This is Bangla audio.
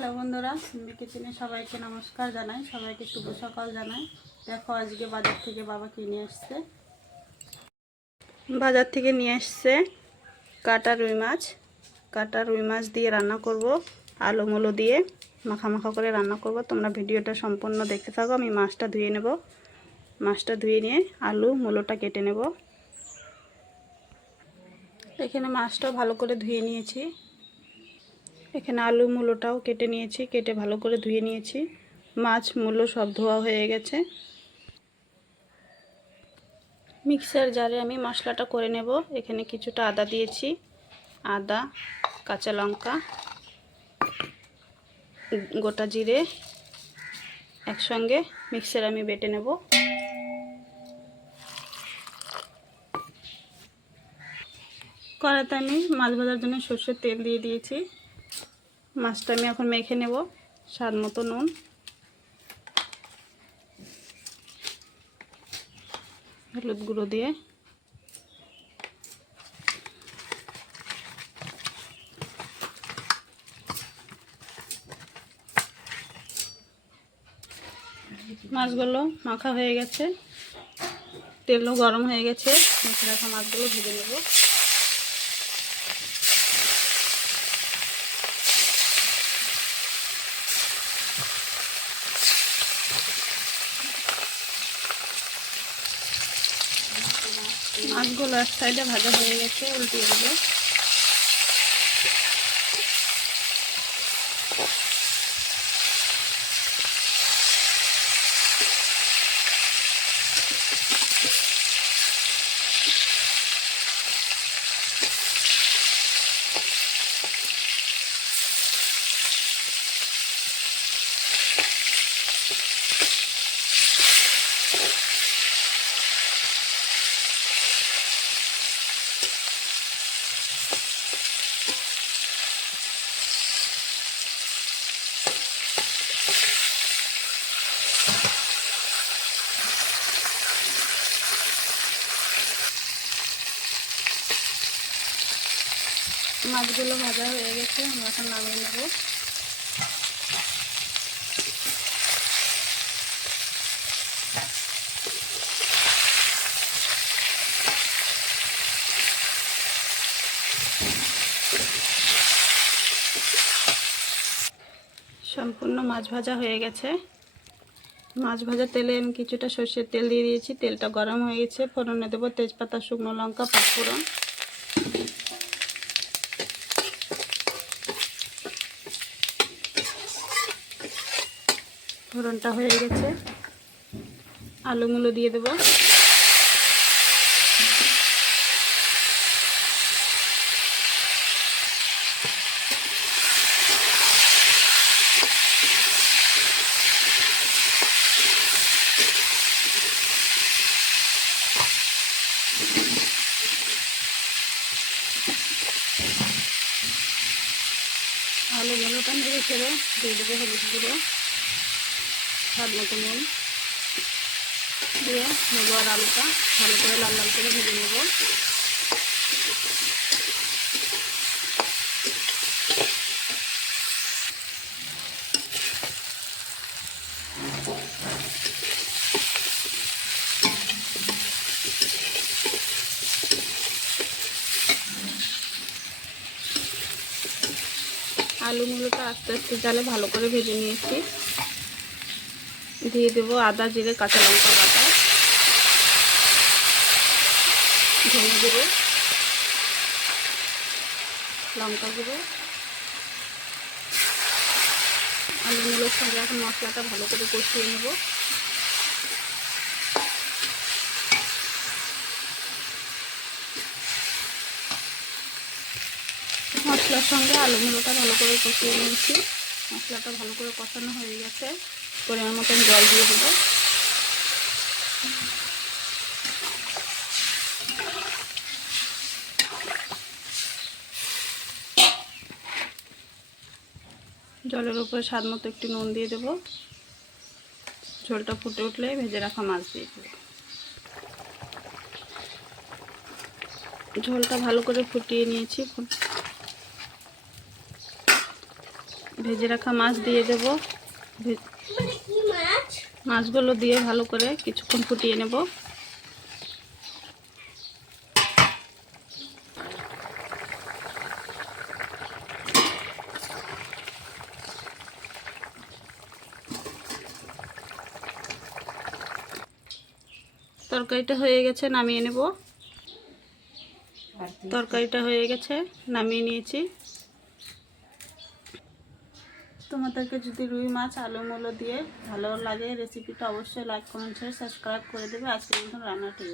হ্যালো বন্ধুরা, সিম্বি কিচেনে সবাইকে নমস্কার জানাই, সবাইকে শুভ সকাল জানাই। দেখো আজকে বাজার থেকে বাবা কিনে এসছে, কাটা রুই মাছ দিয়ে রান্না করব। আলু মুলো দিয়ে মাখা মাখা করে রান্না করব। তোমরা ভিডিওটা সম্পূর্ণ দেখতে থাকো। আমি মাছটা ধুয়ে নেব। মাছটা ধুয়ে নিয়ে আলু মুলোটা কেটে নেব। এখানে মাছটা ভালো করে ধুয়ে নিয়েছি। এখানে আলু মুলোটাও কেটে নিয়েছি, কেটে ভালো করে ধুয়ে নিয়েছি। মাছ মুলো সব ধোয়া হয়ে গেছে। মিক্সার জারে আমি মশলাটা করে নেব। এখানে কিছুটা আদা দিয়েছি, আদা, কাঁচা লঙ্কা, গোটা জিরে একসঙ্গে মিক্সারে আমি বেটে নেব। কড়াইতে আমি মাছ ভাজার জন্য সরষের তেল দিয়ে দিয়েছি। মাছটা আমি এখন মেখে নেব। স্বাদ মতো নুন, হলুদ গুঁড়ো দিয়ে মাছগুলো মাখা হয়ে গেছে, তেলও গরম হয়ে গেছে। মেখে রাখা মাছগুলো ভেজে নেব। মাছগুলো এক সাইডে ভাজা হয়ে গেছে, উল্টিয়ে দেবো। মাছগুলো ভাজা হয়ে গেছে, আমরা এখন নামিয়ে নেব। সম্পূর্ণ মাছ ভাজা হয়ে গেছে। মাছ ভাজা তেলে আমি কিছুটা সর্ষের তেল দিয়ে দিয়েছি। তেলটা গরম হয়ে গেছে। ফোড়নে দেবো তেজপাতা, শুকনো লঙ্কা, পাঁচফোড়ন। ফোড়নটা হয়ে গেছে, আলুগুলো দিয়ে দেবো। আলুগুলোটা নেড়ে ছেড়ে দিয়ে দেবো হলুদ গুঁড়ো, স্বাদ মতো নুন দিয়ে নেবো। আর আলুটা ভালো করে লাল লাল করে ভেজে নেব। আলুগুলোটা আস্তে আস্তে জালে ভালো করে ভেজে নিয়েছি। দিয়ে দেবো আদা, জিরে, কাঁচা লঙ্কা বাটা, ধনে গুঁড়ো, লঙ্কা গুঁড়ো। আলুগুলোর সঙ্গে এখন মশলাটা ভালো করে কষিয়ে নেব। মশলার সঙ্গে আলুগুলোটা ভালো করে কষিয়ে নিয়েছি। মশলাটা ভালো করে কষানো হয়ে গেছে। পরিমাণ মতন জল দিয়ে দেবো। জলের উপরে স্বাদ মতো একটু নুন দিয়ে দেবো। ঝোলটা ফুটে উঠলে ভেজে রাখা মাছ দিয়ে দেবো। ঝোলটা ভালো করে ফুটিয়ে নিয়েছি। ভেজে রাখা মাছ দিয়ে দেব। মাছগুলো দিয়ে ভালো করে কিছুক্ষণ ফুটিয়ে নেব। তরকারিটা হয়ে গেছে, নামিয়ে নেব। তরকারিটা হয়ে গেছে, নামিয়ে নিয়েছি। তোমাদেরকে যদি রুই মাছ আলু মূলো দিয়ে ভালো লাগে রেসিপিটা, অবশ্যই লাইক কমেন্ট শেয়ার সাবস্ক্রাইব করে দেবে। আজকের মতন রান্নাটি